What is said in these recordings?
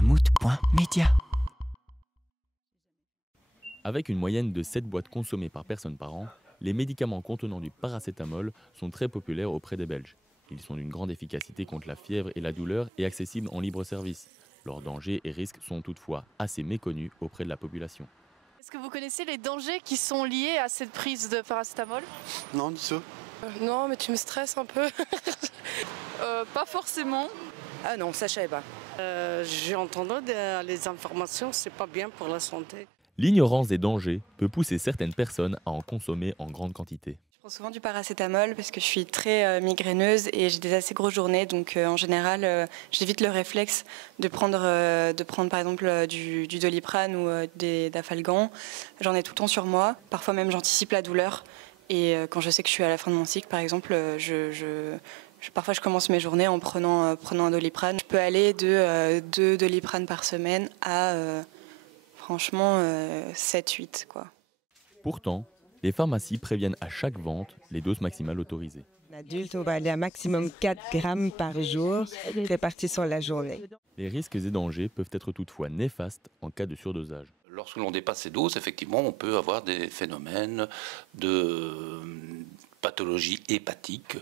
Mammouth.media. Avec une moyenne de 7 boîtes consommées par personne par an, les médicaments contenant du paracétamol sont très populaires auprès des Belges. Ils sont d'une grande efficacité contre la fièvre et la douleur et accessibles en libre service. Leurs dangers et risques sont toutefois assez méconnus auprès de la population. Est-ce que vous connaissez les dangers qui sont liés à cette prise de paracétamol? Non, dis ça. Non, mais tu me stresses un peu. Pas forcément. Ah non, ça je savais pas. J'ai entendu les informations, c'est pas bien pour la santé. L'ignorance des dangers peut pousser certaines personnes à en consommer en grande quantité. Je prends souvent du paracétamol parce que je suis très migraineuse et j'ai des assez grosses journées. Donc en général, j'évite le réflexe de prendre par exemple du Doliprane ou des Dafalgan. J'en ai tout le temps sur moi. Parfois même j'anticipe la douleur. Et quand je sais que je suis à la fin de mon cycle, par exemple, parfois je commence mes journées en prenant un Doliprane. Je peux aller de 2 Doliprane par semaine à franchement 7-8 quoi. Pourtant, les pharmacies préviennent à chaque vente les doses maximales autorisées. L'adulte, on va aller à maximum 4 grammes par jour, répartis sur la journée. Les risques et dangers peuvent être toutefois néfastes en cas de surdosage. Lorsque l'on dépasse ces doses, effectivement, on peut avoir des phénomènes de pathologie hépatique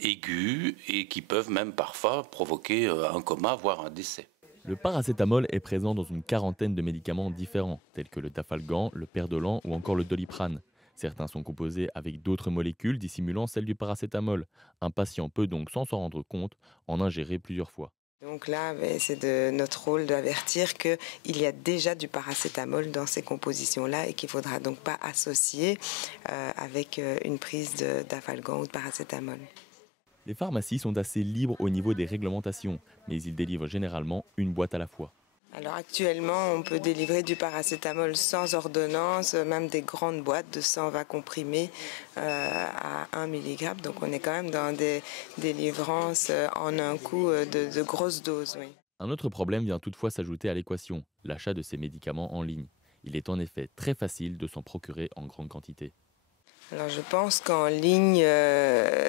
aiguë et qui peuvent même parfois provoquer un coma, voire un décès. Le paracétamol est présent dans une quarantaine de médicaments différents, tels que le Dafalgan, le Perdolan ou encore le Doliprane. Certains sont composés avec d'autres molécules dissimulant celles du paracétamol. Un patient peut donc, sans s'en rendre compte, en ingérer plusieurs fois. Donc là, c'est de notre rôle d'avertir qu'il y a déjà du paracétamol dans ces compositions-là et qu'il ne faudra donc pas associer avec une prise d'Dafalgan ou de paracétamol. Les pharmacies sont assez libres au niveau des réglementations, mais ils délivrent généralement une boîte à la fois. Alors actuellement, on peut délivrer du paracétamol sans ordonnance, même des grandes boîtes de 120 comprimés à 1 mg. Donc on est quand même dans des délivrances en un coup de grosses doses. Oui. Un autre problème vient toutefois s'ajouter à l'équation, l'achat de ces médicaments en ligne. Il est en effet très facile de s'en procurer en grande quantité. Alors je pense qu'en ligne,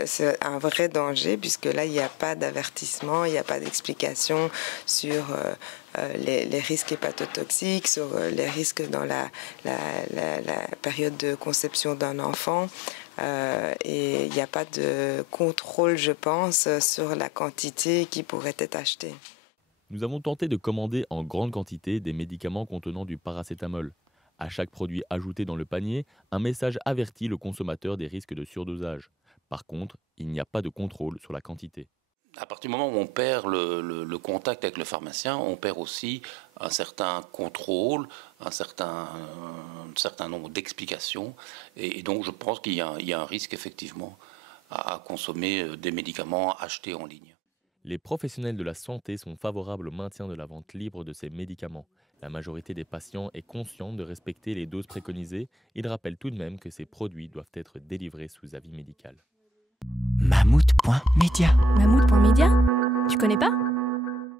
c'est un vrai danger puisque là, il n'y a pas d'avertissement, il n'y a pas d'explication sur les risques hépatotoxiques, sur les risques dans la période de conception d'un enfant. Et il n'y a pas de contrôle, je pense, sur la quantité qui pourrait être achetée. Nous avons tenté de commander en grande quantité des médicaments contenant du paracétamol. À chaque produit ajouté dans le panier, un message avertit le consommateur des risques de surdosage. Par contre, il n'y a pas de contrôle sur la quantité. À partir du moment où on perd le contact avec le pharmacien, on perd aussi un certain contrôle, un certain nombre d'explications. Et donc je pense qu'il y a un risque effectivement à consommer des médicaments achetés en ligne. Les professionnels de la santé sont favorables au maintien de la vente libre de ces médicaments. La majorité des patients est consciente de respecter les doses préconisées. Ils rappellent tout de même que ces produits doivent être délivrés sous avis médical. Mammouth.media. Mammouth.media? Tu connais pas?